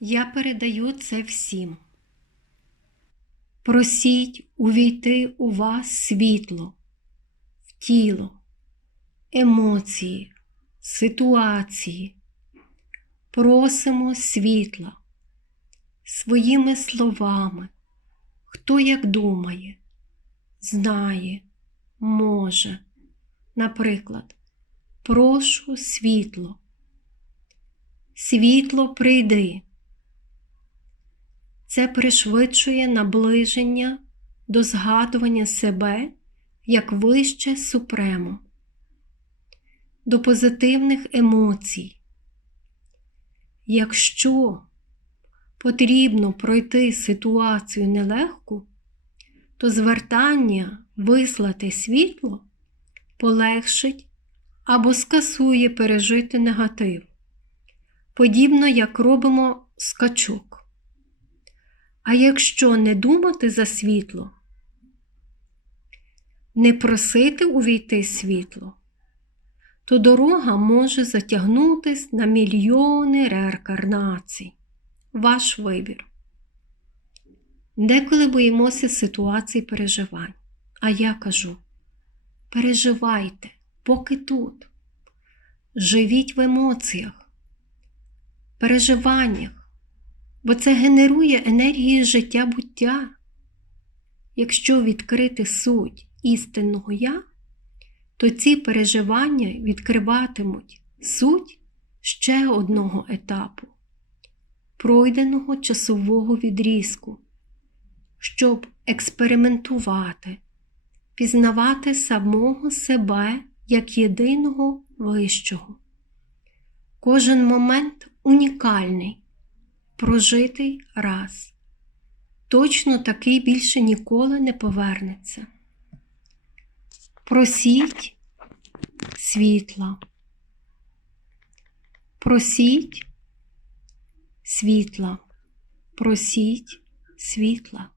Я передаю це всім. Просіть увійти у вас світло, в тіло, емоції, ситуації. Просимо світла своїми словами, хто як думає, знає, може. Наприклад, прошу світло. Світло прийди. Це пришвидшує наближення до згадування себе як вище супремо, до позитивних емоцій. Якщо потрібно пройти ситуацію нелегку, то звертання вислати світло полегшить або скасує пережити негатив, подібно як робимо скачок. А якщо не думати за світло, не просити увійти світло, то дорога може затягнутись на мільйони реінкарнацій. Ваш вибір. Деколи боїмося ситуацій переживань. А я кажу: переживайте, поки тут. Живіть в емоціях, переживаннях, бо це генерує енергію життя буття. Якщо відкрити суть істинного я, то ці переживання відкриватимуть суть ще одного етапу, пройденого часового відрізку, щоб експериментувати, пізнавати самого себе як єдиного вищого. Кожен момент унікальний, прожитий раз. Точно такий більше ніколи не повернеться. Просіть світла. Просіть світла. Просіть світла.